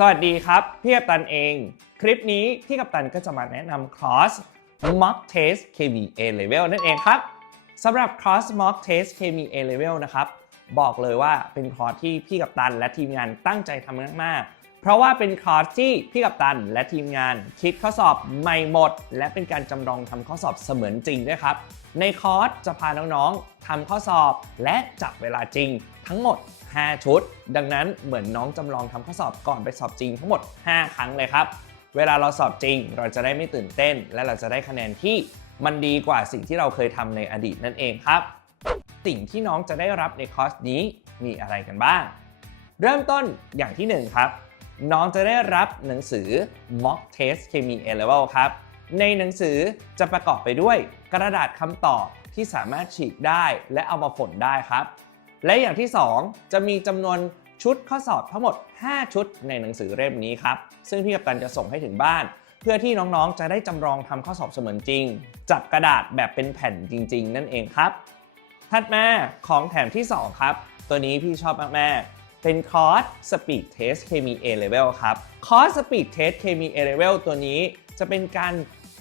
สวัสดีครับ พี่กัปตันเอง คลิปนี้พี่กัปตันก็จะมาแนะนำคอร์ส Mock Test KBA Level นั่นเองครับสำหรับคอร์ส Mock Test KBA Level นะครับ บอกเลยว่าเป็นคอร์สที่พี่กัปตันและทีมงานตั้งใจทำมากๆ เพราะว่าเป็นคอร์สที่พี่กัปตันและทีมงาน คิดข้อสอบใหม่หมด และเป็นการจำลองทำข้อสอบเสมือนจริงด้วยครับ ในคอร์สจะพาน้องๆทำข้อสอบและจับเวลาจริงทั้งหมด 5 ชุด ดังนั้นเหมือนน้องจำลองทำข้อสอบก่อนไปสอบจริงทั้งหมด 5 ครั้งเลยครับ เวลาเราสอบจริง เราจะได้ไม่ตื่นเต้น และเราจะได้คะแนนที่มันดีกว่าสิ่งที่เราเคยทำในอดีตนั่นเองครับ สิ่งที่น้องจะได้รับในคอร์สนี้มีอะไรกันบ้าง เริ่มต้นอย่างที่ 1 ครับ น้องจะได้รับหนังสือ Mock Test Chemie A Level ครับ ในหนังสือจะประกอบไปด้วยกระดาษคำตอบที่สามารถฉีกได้และเอามาฝนได้ครับ และอย่างที่ 2 จะมีจำนวนชุดข้อสอบทั้งหมด 5 ชุดในหนังสือเล่มนี้ครับ ซึ่งพี่กัปตันจะส่งให้ถึงบ้าน เพื่อที่น้องๆ จะได้จำลองทำข้อสอบเสมือนจริง จับกระดาษแบบเป็นแผ่นจริง ๆ นั่นเองครับ ถัดมาของแถมที่ 2 ครับ ตัวนี้พี่ชอบมากๆ เป็นคอร์ส Speed Test Chemie A Level ครับคอร์ส Speed Test Chemie A Level ตัวนี้จะเป็นการ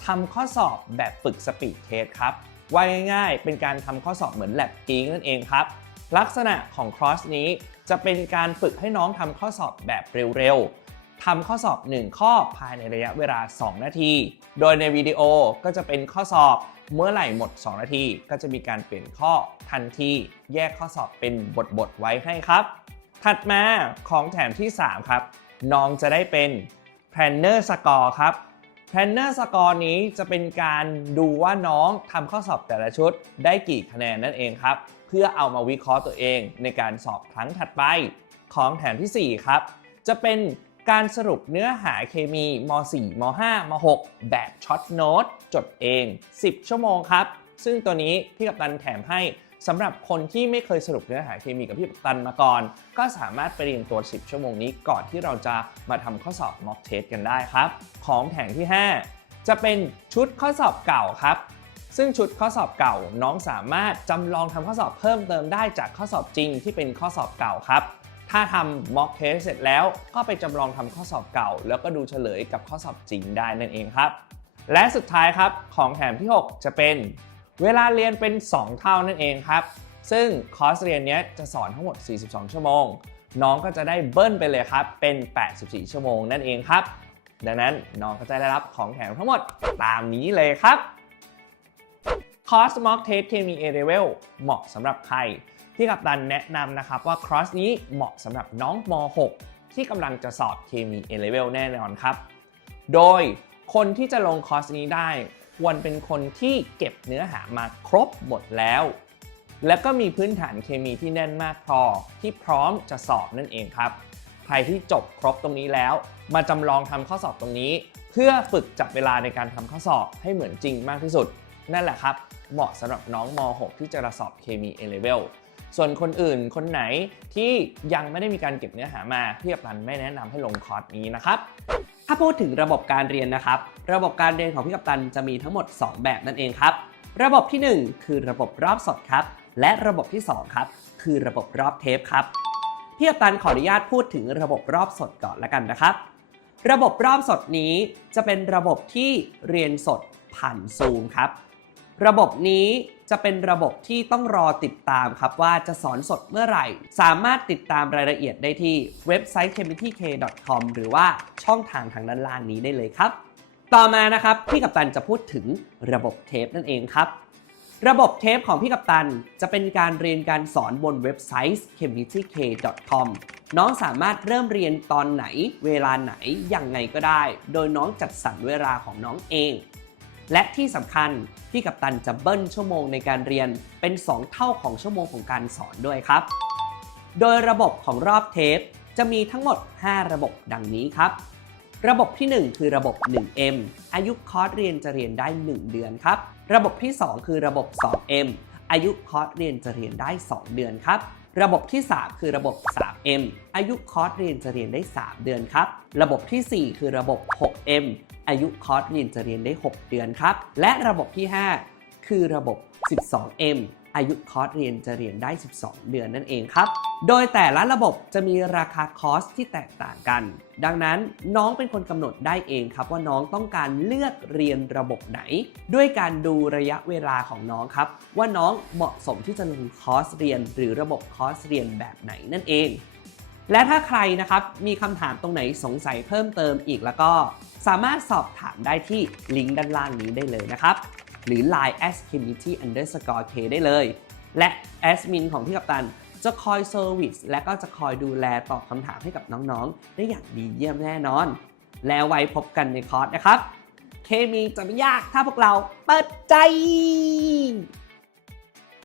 ทำข้อสอบแบบฝึก Speed Test ครับว่าง่ายๆ เป็นการทำข้อสอบเหมือน Lab จริงนั่นเองครับ ลักษณะของคอร์สนี้จะเป็นการฝึกให้น้องทำข้อสอบแบบเร็วๆทำข้อสอบ 1 ข้อภายในระยะเวลา 2 นาที โดยในวิดีโอก็จะเป็นข้อสอบเมื่อไหร่หมด 2 นาที ก็จะมีการเปลี่ยนข้อทันที แยกข้อสอบเป็นบท ๆ ไว้ให้ครับ ถัดมาของแถมที่ 3 ครับ น้องจะได้เป็น Planner Score ครับ Planner Score นี้จะเป็นการดูว่าน้องทำข้อสอบแต่ละชุดได้กี่คะแนนนั่นเองครับ เพื่อเอามาวิเคราะห์ตัวเองในการสอบครั้งถัดไป ของแถมทีสี่4 ครับ จะเป็นการสรุปเนื้อหาเคมีม .4 ม .5 ม .6 แบบช็อตโน้ตจดเอง 10 ชั่วโมงครับ ซึ่งตัวนี้พี่กัปตันแถมให้ สำหรับคนที่ไม่เคยสรุปเนื้อหาเคมีกับพี่กัตันมาก่อน ก็สามารถไปเรียนตัว 10 ชั่วโมงนี้ก่อนที่เราจะมาทำข้อสอบ mock test กันได้ครับ ของแถมที่ 5 จะเป็นชุดข้อสอบเก่าครับ ซึ่งชุดข้อสอบเก่าน้องสามารถจำลองทำข้อสอบเพิ่มเติมได้จากข้อสอบจริงที่เป็นข้อสอบเก่าครับถ้าทำ mock test เสร็จแล้วก็ไปจำลองทำข้อสอบเก่า แล้วก็ดูเฉลยกับข้อสอบจริงได้นั่นเองครับ และสุดท้ายครับของแถมที่ 6 จะเป็น เวลาเรียนเป็น 2 เท่านั่นเองครับ ซึ่งคอร์สเรียนนี้จะสอนทั้งหมด 42 ชั่วโมง น้องก็จะได้เบิ้ลไปเลยครับ เป็น 84 ชั่วโมงนั่นเองครับ ดังนั้นน้องก็จะได้รับของแถมทั้งหมดตามนี้เลยครับคอร์ส Mock Test Chemie A Level เหมาะสำหรับใคร ที่กัปตันแนะนำนะครับว่าคอร์สนี้เหมาะสำหรับน้องม .6 ที่กำลังจะสอบเคมี A Level แน่นอนครับ โดยคนที่จะลงคอร์สนี้ได้ ควรเป็นคนที่เก็บเนื้อหามาครบหมดแล้ว และก็มีพื้นฐานเคมีที่แน่นมากพอที่พร้อมจะสอบนั่นเองครับ ใครที่จบครบตรงนี้แล้ว มาจำลองทำข้อสอบตรงนี้ เพื่อฝึกจับเวลาในการทำข้อสอบให้เหมือนจริงมากที่สุด นั่นแหละครับ เหมาะสำหรับน้องม .6 ที่จะระสอบเคมี A level ส่วนคนอื่นคนไหนที่ยังไม่ได้มีการเก็บเนื้อหามาพี่กัปตันไม่แนะนำให้ลงคอร์สนี้นะครับถ้าพูดถึงระบบการเรียนนะครับ ระบบการเรียนของพี่กัปตันจะมีทั้งหมด 2 แบบนั่นเองครับ ระบบทีหนึ่1 คือระบบรอบสดครับ และระบบที่ 2 ครับ คือระบบรอบเทปครับพี่กัปตันขออนุญาตพูดถึงระบบรอบสดก่อนละกันนะครับ ระบบรอบสดนี้จะเป็นระบบที่เรียนสดผ่านซูมครับ ระบบนี้จะเป็นระบบที่ต้องรอติดตามครับว่าจะสอนสดเมื่อไหร่ สามารถติดตามรายละเอียดได้ที่เว็บไซต์ chemityk.com หรือว่าช่องทางทางด้านล่างนี้ได้เลยครับ ต่อมานะครับพี่กัปตันจะพูดถึงระบบเทปนั่นเองครับ ระบบเทปของพี่กัปตันจะเป็นการเรียนการสอนบนเว็บไซต์ chemityk.com น้องสามารถเริ่มเรียนตอนไหน เวลาไหนยังไงก็ได้ โดยน้องจัดสรรเวลาของน้องเอง และที่สำคัญพี่กัปตันจะเบิ้ลชั่วโมงในการเรียนเป็น 2 เท่าของชั่วโมงของการสอนด้วยครับ โดยระบบของรอบเทปจะมีทั้งหมด 5 ระบบดังนี้ครับ ระบบที่ 1 คือระบบ 1M อายุคอร์สเรียนจะเรียนได้ 1 เดือนครับ ระบบที่ 2 คือระบบ 2M อายุคอร์สเรียนจะเรียนได้ 2 เดือนครับ ระบบที่ 3 คือระบบ 3M อายุคอร์สเรียนจะเรียนได้ 3 เดือนครับ ระบบทีสี่4 คือระบบ 6M อายุคอร์สเรียนจะเรียนได้ 6 เดือนครับ และระบบที่ 5 คือระบบ 12M อายุคอร์สเรียนจะเรียนได้ 12 เดือนนั่นเองครับ โดยแต่ละระบบจะมีราคาคอร์สที่แตกต่างกัน ดังนั้นน้องเป็นคนกำหนดได้เองครับว่าน้องต้องการเลือกเรียนระบบไหน ด้วยการดูระยะเวลาของน้องครับ ว่าน้องเหมาะสมที่จะลงคอร์สเรียน หรือระบบคอร์สเรียนแบบไหนนั่นเอง และถ้าใครนะครับมีคำถามตรงไหนสงสัยเพิ่มเติมอีกแล้วก็สามารถสอบถามได้ที่ลิงก์ด้านล่างนี้ได้เลยนะครับ หรือ line s community underscore k ได้เลย และแอดมินของพี่กัปตันจะคอยเซอร์วิสและก็จะคอยดูแลตอบคำถามให้กับน้องๆ ได้อย่างดีเยี่ยมแน่นอน แล้วไว้พบกันในคอร์สนะครับ เคมีจะไม่ยากถ้าพวกเราเปิดใจ